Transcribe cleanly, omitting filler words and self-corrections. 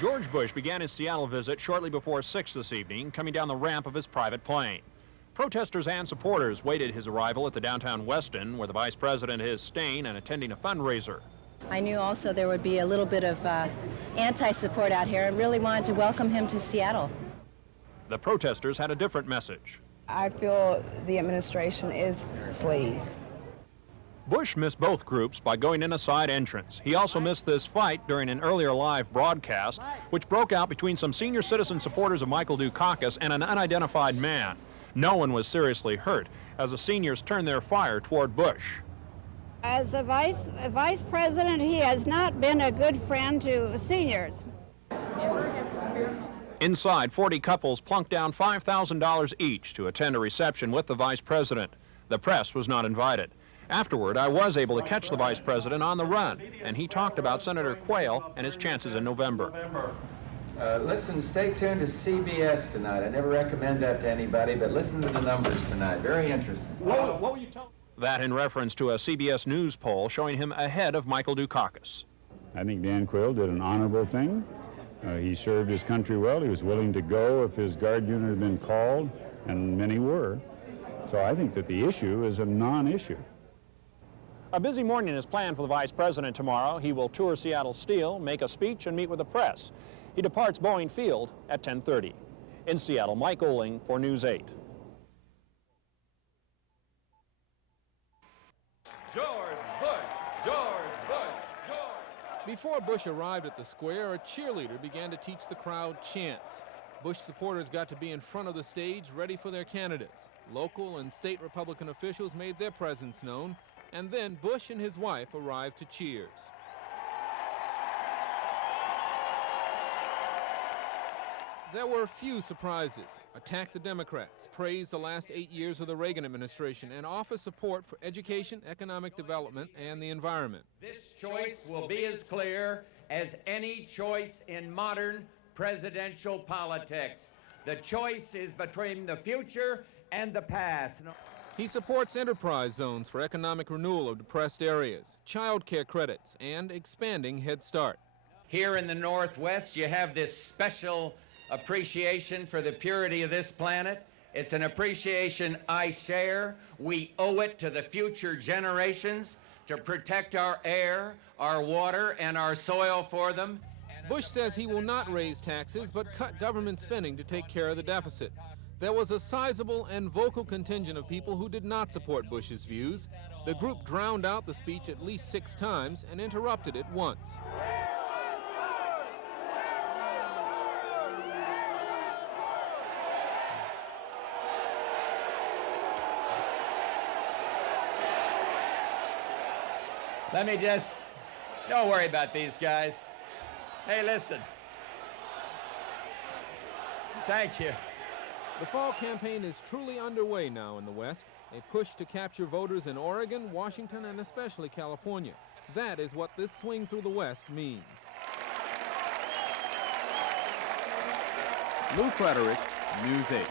George Bush began his Seattle visit shortly before 6 this evening, coming down the ramp of his private plane. Protesters and supporters waited his arrival at the downtown Westin, where the vice president is staying and attending a fundraiser. I knew also there would be a little bit of anti-support out here and really wanted to welcome him to Seattle. The protesters had a different message. I feel the administration is sleaze. Bush missed both groups by going in a side entrance. He also missed this fight during an earlier live broadcast, which broke out between some senior citizen supporters of Michael Dukakis and an unidentified man. No one was seriously hurt as the seniors turned their fire toward Bush. As a vice president, he has not been a good friend to seniors. Inside, 40 couples plunked down $5,000 each to attend a reception with the vice president. The press was not invited. Afterward, I was able to catch the vice president on the run, and he talked about Senator Quayle and his chances in November. Listen, stay tuned to CBS tonight. I never recommend that to anybody, but listen to the numbers tonight. Very interesting. What were you telling? That in reference to a CBS News poll showing him ahead of Michael Dukakis. I think Dan Quayle did an honorable thing. He served his country well. He was willing to go if his guard unit had been called, and many were. So I think that the issue is a non-issue. A busy morning is planned for the vice president tomorrow. He will tour Seattle Steel, make a speech, and meet with the press. He departs Boeing Field at 10:30. In Seattle, Mike Oling for News 8. George Bush, George Bush, George. Before Bush arrived at the square, a cheerleader began to teach the crowd chants. Bush supporters got to be in front of the stage ready for their candidates. Local and state Republican officials made their presence known, and then Bush and his wife arrived to cheers. There were few surprises. Attack the Democrats, praise the last 8 years of the Reagan administration, and offer support for education, economic development, and the environment. This choice will be as clear as any choice in modern presidential politics. The choice is between the future and the past. He supports enterprise zones for economic renewal of depressed areas, child care credits, and expanding Head Start. Here in the Northwest, you have this special appreciation for the purity of this planet. It's an appreciation I share. We owe it to the future generations to protect our air, our water, and our soil for them. Bush says he will not raise taxes, but cut government spending to take care of the deficit. There was a sizable and vocal contingent of people who did not support Bush's views. The group drowned out the speech at least 6 times and interrupted it once. Let me just, don't worry about these guys. Hey, listen. Thank you. The fall campaign is truly underway now in the West. A push to capture voters in Oregon, Washington, and especially California. That is what this swing through the West means. Lou Frederick, News 8.